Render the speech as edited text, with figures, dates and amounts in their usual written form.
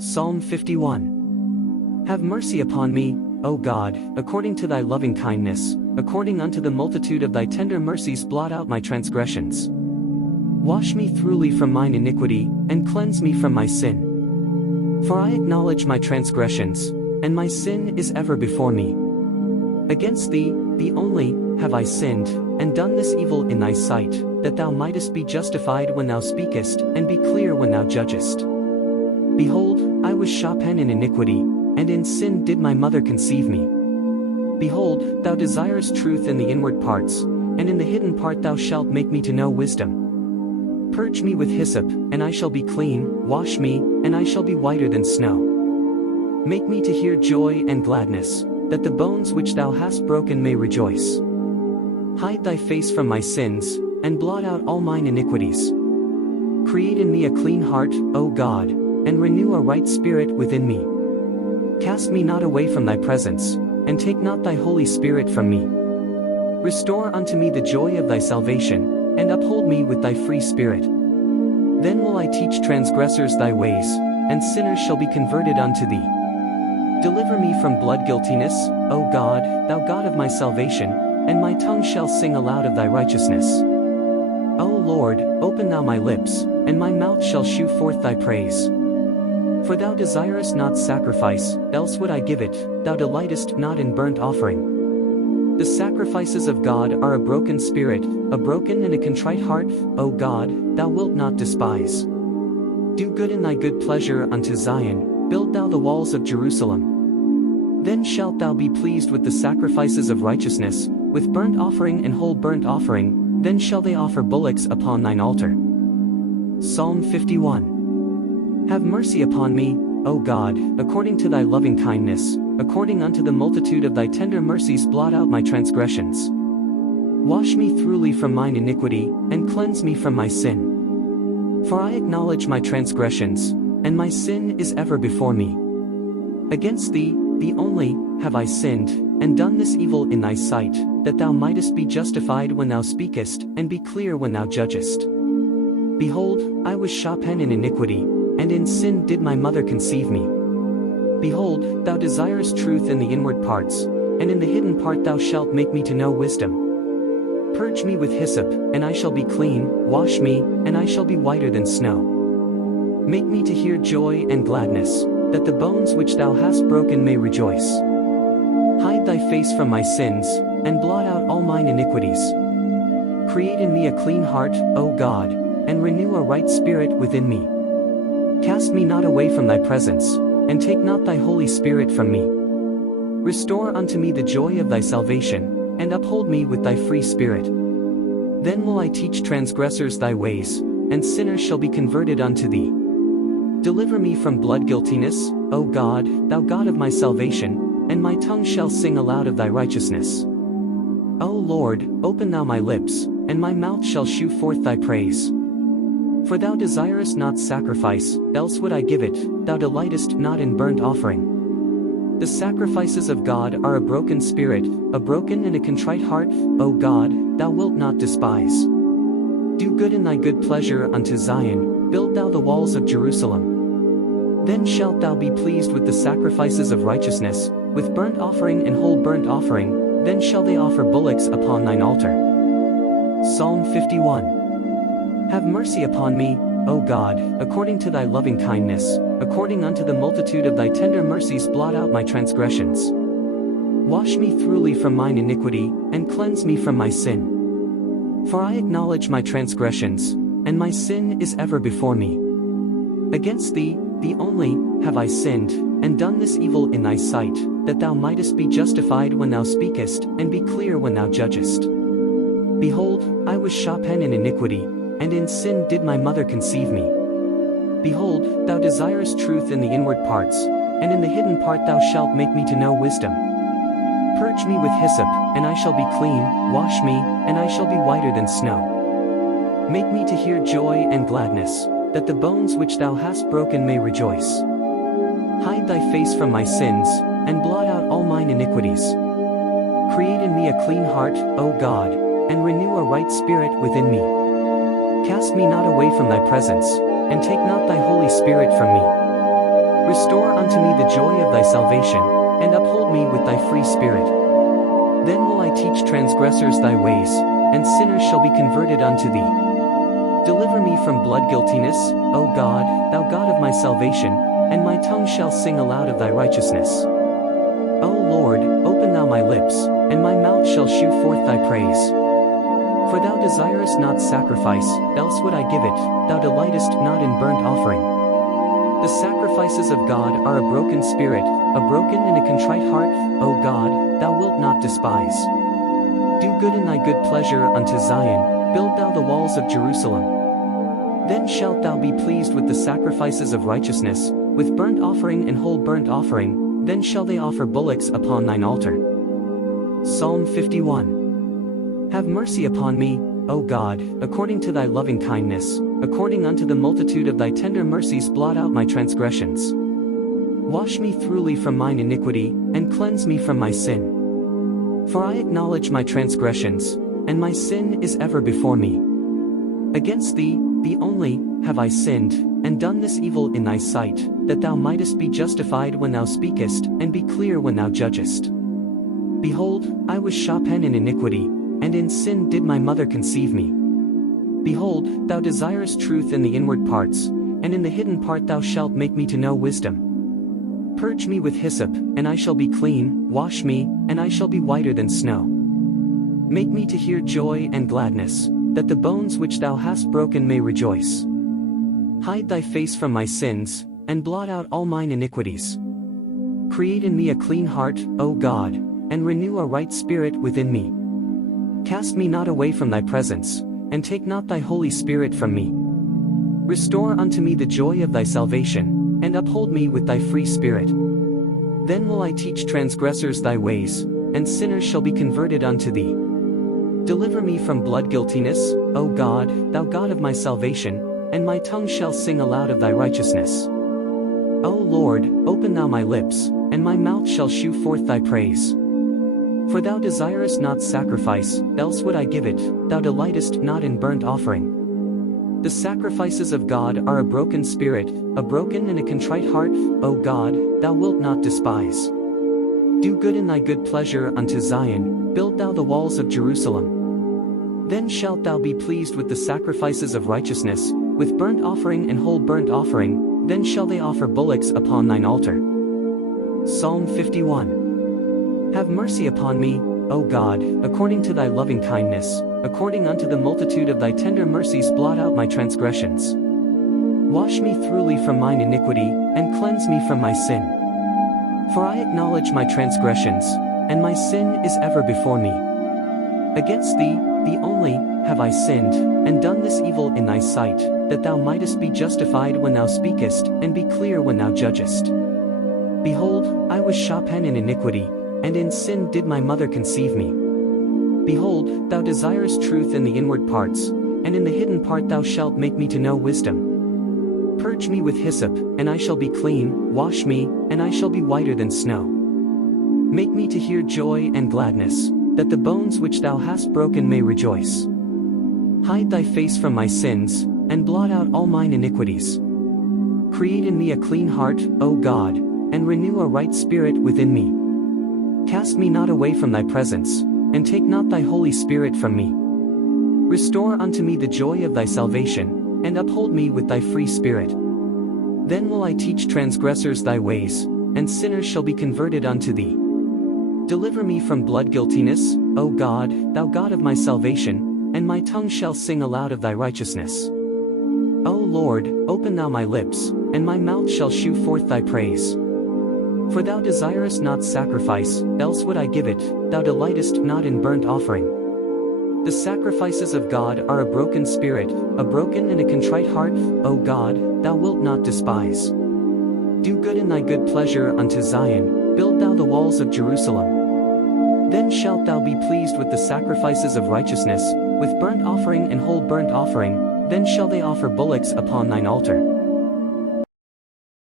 Psalm 51. Have mercy upon me, O God, according to thy loving kindness, according unto the multitude of thy tender mercies blot out my transgressions. Wash me thoroughly from mine iniquity, and cleanse me from my sin. For I acknowledge my transgressions, and my sin is ever before me. Against thee only, have I sinned, and done this evil in thy sight, that thou mightest be justified when thou speakest, and be clear when thou judgest. Behold, I was shapen in iniquity, and in sin did my mother conceive me. Behold, thou desirest truth in the inward parts, and in the hidden part thou shalt make me to know wisdom. Purge me with hyssop, and I shall be clean, wash me, and I shall be whiter than snow. Make me to hear joy and gladness, that the bones which thou hast broken may rejoice. Hide thy face from my sins, and blot out all mine iniquities. Create in me a clean heart, O God, and renew a right spirit within me. Cast me not away from thy presence, and take not thy Holy Spirit from me. Restore unto me the joy of thy salvation, and uphold me with thy free spirit. Then will I teach transgressors thy ways, and sinners shall be converted unto thee. Deliver me from blood guiltiness, O God, thou God of my salvation, and my tongue shall sing aloud of thy righteousness. O Lord, open thou my lips, and my mouth shall shew forth thy praise. For thou desirest not sacrifice, else would I give it, thou delightest not in burnt offering. The sacrifices of God are a broken spirit, a broken and a contrite heart, O God, thou wilt not despise. Do good in thy good pleasure unto Zion, build thou the walls of Jerusalem. Then shalt thou be pleased with the sacrifices of righteousness, with burnt offering and whole burnt offering, then shall they offer bullocks upon thine altar. Psalm 51. Have mercy upon me, O God, according to thy loving kindness, according unto the multitude of thy tender mercies blot out my transgressions. Wash me thoroughly from mine iniquity, and cleanse me from my sin. For I acknowledge my transgressions, and my sin is ever before me. Against thee only, have I sinned, and done this evil in thy sight, that thou mightest be justified when thou speakest, and be clear when thou judgest. Behold, I was shapen in iniquity, and in sin did my mother conceive me. Behold, thou desirest truth in the inward parts, and in the hidden part thou shalt make me to know wisdom. Purge me with hyssop, and I shall be clean, wash me, and I shall be whiter than snow. Make me to hear joy and gladness, that the bones which thou hast broken may rejoice. Hide thy face from my sins, and blot out all mine iniquities. Create in me a clean heart, O God, and renew a right spirit within me. Cast me not away from thy presence, and take not thy Holy Spirit from me. Restore unto me the joy of thy salvation, and uphold me with thy free spirit. Then will I teach transgressors thy ways, and sinners shall be converted unto thee. Deliver me from blood guiltiness, O God, thou God of my salvation, and my tongue shall sing aloud of thy righteousness. O Lord, open thou my lips, and my mouth shall shew forth thy praise. For thou desirest not sacrifice, else would I give it, thou delightest not in burnt offering. The sacrifices of God are a broken spirit, a broken and a contrite heart, O God, thou wilt not despise. Do good in thy good pleasure unto Zion, build thou the walls of Jerusalem. Then shalt thou be pleased with the sacrifices of righteousness, with burnt offering and whole burnt offering, then shall they offer bullocks upon thine altar. Psalm 51. Have mercy upon me, O God, according to thy loving kindness, according unto the multitude of thy tender mercies blot out my transgressions. Wash me thoroughly from mine iniquity, and cleanse me from my sin. For I acknowledge my transgressions, and my sin is ever before me. Against thee only, have I sinned, and done this evil in thy sight, that thou mightest be justified when thou speakest, and be clear when thou judgest. Behold, I was shapen in iniquity, and in sin did my mother conceive me. Behold, thou desirest truth in the inward parts, and in the hidden part thou shalt make me to know wisdom. Purge me with hyssop, and I shall be clean, wash me, and I shall be whiter than snow. Make me to hear joy and gladness, that the bones which thou hast broken may rejoice. Hide thy face from my sins, and blot out all mine iniquities. Create in me a clean heart, O God, and renew a right spirit within me. Cast me not away from thy presence, and take not thy Holy Spirit from me. unto me the joy of thy salvation, and uphold me with thy free spirit. Then will I teach transgressors thy ways, and sinners shall be converted unto thee. Deliver me from blood guiltiness, O God, thou God of my salvation, and my tongue shall sing aloud of thy righteousness. O Lord, open thou my lips, and my mouth shall shew forth thy praise. For thou desirest not sacrifice, else would I give it, thou delightest not in burnt offering. The sacrifices of God are a broken spirit, a broken and a contrite heart, O God, thou wilt not despise. Do good in thy good pleasure unto Zion, build thou the walls of Jerusalem. Then shalt thou be pleased with the sacrifices of righteousness, with burnt offering and whole burnt offering, then shall they offer bullocks upon thine altar. Psalm 51. Have mercy upon me, O God, according to thy loving kindness, according unto the multitude of thy tender mercies blot out my transgressions. Wash me thoroughly from mine iniquity, and cleanse me from my sin. For I acknowledge my transgressions, and my sin is ever before me. Against thee, thee only, have I sinned, and done this evil in thy sight, that thou mightest be justified when thou speakest, and be clear when thou judgest. Behold, I was shapen in iniquity, and in sin did my mother conceive me. Behold, thou desirest truth in the inward parts, and in the hidden part thou shalt make me to know wisdom. Purge me with hyssop, and I shall be clean, wash me, and I shall be whiter than snow. Make me to hear joy and gladness, that the bones which thou hast broken may rejoice. Hide thy face from my sins, and blot out all mine iniquities. Create in me a clean heart, O God, and renew a right spirit within me. Cast me not away from thy presence, and take not thy Holy Spirit from me. Restore unto me the joy of thy salvation, and uphold me with thy free spirit. Then will I teach transgressors thy ways, and sinners shall be converted unto thee. Deliver me from blood guiltiness, O God, thou God of my salvation, and my tongue shall sing aloud of thy righteousness. O Lord, open thou my lips, and my mouth shall shew forth thy praise. For thou desirest not sacrifice, else would I give it, thou delightest not in burnt offering. The sacrifices of God are a broken spirit, a broken and a contrite heart, O God, thou wilt not despise. Do good in thy good pleasure unto Zion, build thou the walls of Jerusalem. Then shalt thou be pleased with the sacrifices of righteousness, with burnt offering and whole burnt offering, then shall they offer bullocks upon thine altar. Psalm 51. Have mercy upon me, O God, according to thy loving kindness, according unto the multitude of thy tender mercies blot out my transgressions. Wash me thoroughly from mine iniquity, and cleanse me from my sin. For I acknowledge my transgressions, and my sin is ever before me. Against thee, thee only, have I sinned, and done this evil in thy sight, that thou mightest be justified when thou speakest, and be clear when thou judgest. Behold, I was shapen in iniquity, and in sin did my mother conceive me. Behold, thou desirest truth in the inward parts, and in the hidden part thou shalt make me to know wisdom. Purge me with hyssop, and I shall be clean, wash me, and I shall be whiter than snow. Make me to hear joy and gladness, that the bones which thou hast broken may rejoice. Hide thy face from my sins, and blot out all mine iniquities. Create in me a clean heart, O God, and renew a right spirit within me. Cast me not away from thy presence, and take not thy Holy Spirit from me. Restore unto me the joy of thy salvation, and uphold me with thy free spirit. Then will I teach transgressors thy ways, and sinners shall be converted unto thee. Deliver me from blood guiltiness, O God, thou God of my salvation, and my tongue shall sing aloud of thy righteousness. O Lord, open thou my lips, and my mouth shall shew forth thy praise. For thou desirest not sacrifice, else would I give it, thou delightest not in burnt offering. The sacrifices of God are a broken spirit, a broken and a contrite heart, O God, thou wilt not despise. Do good in thy good pleasure unto Zion, build thou the walls of Jerusalem. Then shalt thou be pleased with the sacrifices of righteousness, with burnt offering and whole burnt offering, then shall they offer bullocks upon thine altar.